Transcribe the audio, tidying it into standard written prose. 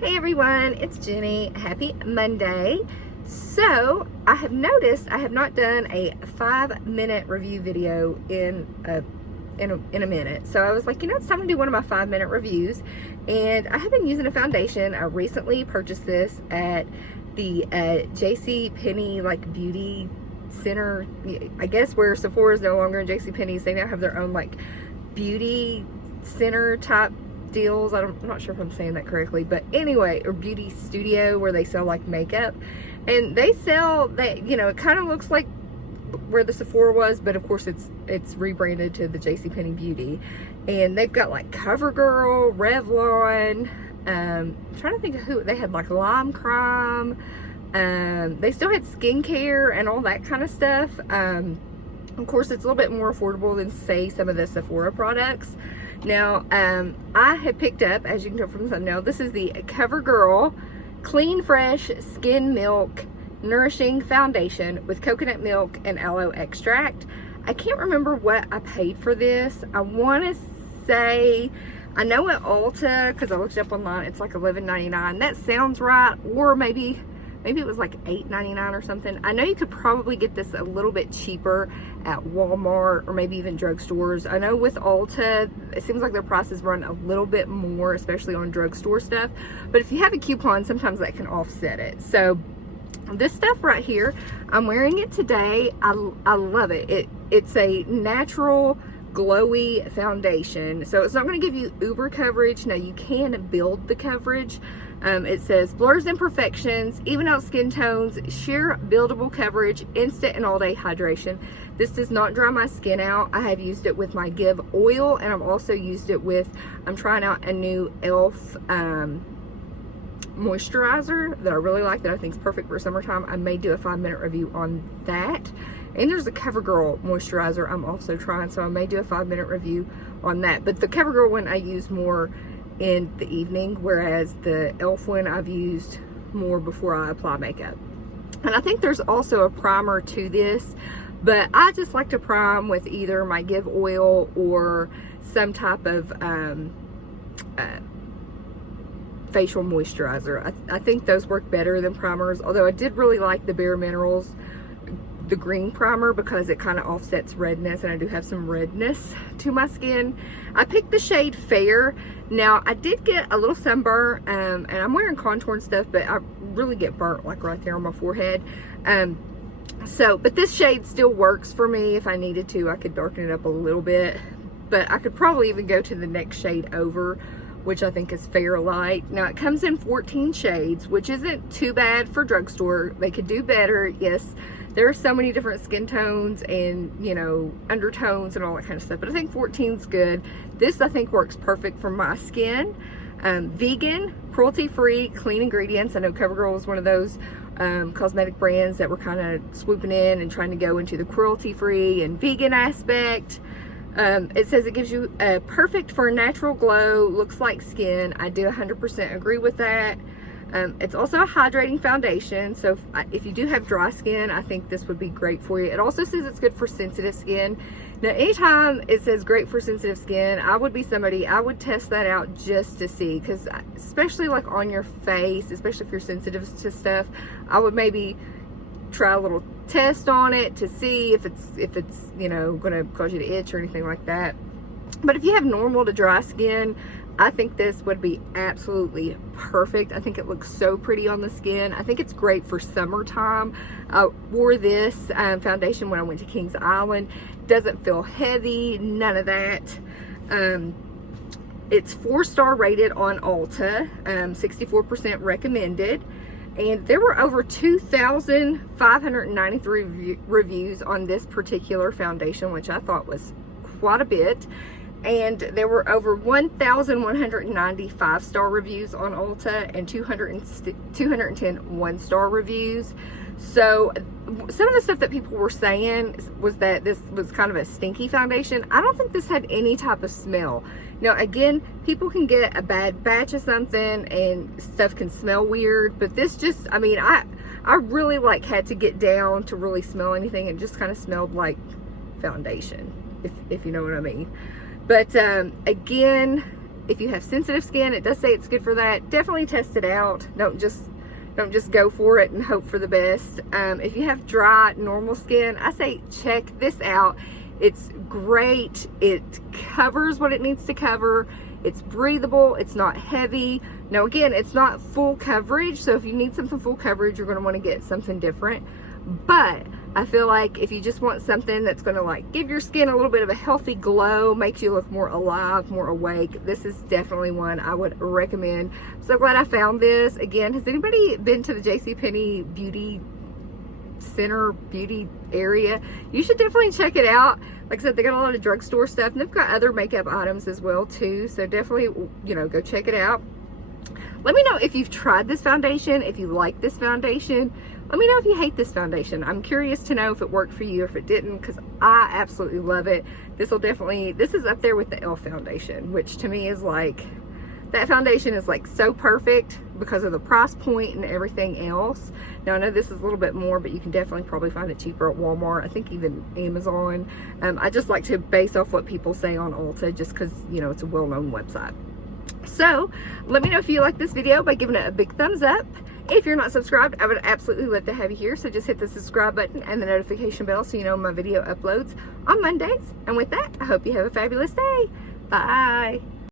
Hey everyone, it's Jenny. Happy Monday. So I have noticed I have not done a 5-minute review video in a minute. So I was like, it's time to do one of my 5-minute reviews. And I have been using a foundation. I recently purchased this at the JCPenney like beauty center. I guess where Sephora is no longer in JCPenney's, they now have their own like beauty center type deals. I'm not sure if I'm saying that correctly, but anyway, or beauty studio where they sell like makeup, and they sell that, it kind of looks like where the Sephora was, but of course it's rebranded to the JCPenney Beauty, and they've got like Covergirl, Revlon, I'm trying to think of who they had, like Lime Crime, they still had skincare and all that kind of stuff. Of course, it's a little bit more affordable than, say, some of the Sephora products. Now, I have picked up, as you can tell from the thumbnail, this is the Covergirl Clean Fresh Skin Milk Nourishing Foundation with coconut milk and aloe extract. I can't remember what I paid for this. I want to say, I know at Ulta, because I looked it up online, it's like $11.99. That sounds right, or maybe it was like $8.99 or something. I know you could probably get this a little bit cheaper at Walmart or maybe even drugstores. I know with Ulta, it seems like their prices run a little bit more, especially on drugstore stuff. But if you have a coupon, sometimes that can offset it. So this stuff right here, I'm wearing it today. I love it. It's a natural glowy foundation, so it's not going to give you uber coverage. Now you can build the coverage. It says blurs imperfections, even out skin tones, sheer buildable coverage, instant and all day hydration. This does not dry my skin out. I have used it with my Give oil, and I've also used it with, I'm trying out a new e.l.f. Moisturizer that I really like, that I think is perfect for summertime. I may do a 5-minute review on that. And there's a Covergirl moisturizer I'm also trying, so I may do a 5-minute review on that. But the Covergirl one I use more in the evening, whereas the e.l.f. one I've used more before I apply makeup. And I think there's also a primer to this, but I just like to prime with either my Give oil or some type of facial moisturizer. I think those work better than primers, although I did really like the Bare Minerals, the green primer, because it kind of offsets redness, and I do have some redness to my skin. I picked the shade Fair. Now I did get a little sunburn, and I'm wearing contour and stuff, but I really get burnt like right there on my forehead. But this shade still works for me. If I needed to, I could darken it up a little bit, but I could probably even go to the next shade over, which I think is Fair Light. Now it comes in 14 shades, which isn't too bad for drugstore. They could do better. Yes, there are so many different skin tones and, undertones and all that kind of stuff, but I think 14's good. This, I think, works perfect for my skin. Vegan, cruelty-free, clean ingredients. I know CoverGirl is one of those cosmetic brands that were kind of swooping in and trying to go into the cruelty-free and vegan aspect. It says it gives you a perfect for a natural glow, looks like skin. I do 100% agree with that. It's also a hydrating foundation, so if you do have dry skin, I think this would be great for you. It also says it's good for sensitive skin. Now, anytime it says great for sensitive skin, I would be somebody, I would test that out just to see, because especially like on your face, especially if you're sensitive to stuff, I would maybe try a little test on it to see if it's gonna cause you to itch or anything like that. But if you have normal to dry skin, I think this would be absolutely perfect. I think it looks so pretty on the skin. I think it's great for summertime. I wore this foundation when I went to Kings Island. Doesn't feel heavy, none of that. It's 4-star rated on Ulta, 64% recommended. And there were over 2,593 reviews on this particular foundation, which I thought was quite a bit. And there were over 1,195 star reviews on Ulta and 210 1-star reviews. So some of the stuff that people were saying was that this was kind of a stinky foundation. I don't think this had any type of smell. Now, again, people can get a bad batch of something and stuff can smell weird, but this just, I really had to get down to really smell anything. It just kind of smelled like foundation, if you know what I mean. But again, If you have sensitive skin, it does say it's good for that. Definitely test it out. Don't just go for it and hope for the best. If you have dry, normal skin, I say check this out. It's great. It covers what it needs to cover. It's breathable. It's not heavy. Now again, it's not full coverage, so if you need something full coverage, you're going to want to get something different. But I feel like if you just want something that's going to like give your skin a little bit of a healthy glow, makes you look more alive, more awake, this is definitely one I would recommend. So glad I found this. Again, has anybody been to the JCPenney beauty center, beauty area? You should definitely check it out. Like I said, they got a lot of drugstore stuff, and they've got other makeup items as well too, so definitely, you know, go check it out. Let me know if you've tried this foundation, if you like this foundation. Let me know if you hate this foundation. I'm curious to know if it worked for you or if it didn't, because I absolutely love it. This is up there with the e.l.f. foundation, which to me is like, that foundation is like so perfect because of the price point and everything else. Now I know this is a little bit more, but you can definitely probably find it cheaper at Walmart. I think even Amazon. I just like to base off what people say on Ulta, just because, you know, it's a well-known website. So let me know if you like this video by giving it a big thumbs up. If you're not subscribed, I would absolutely love to have you here. So just hit the subscribe button and the notification bell so you know my video uploads on Mondays. And with that, I hope you have a fabulous day. Bye.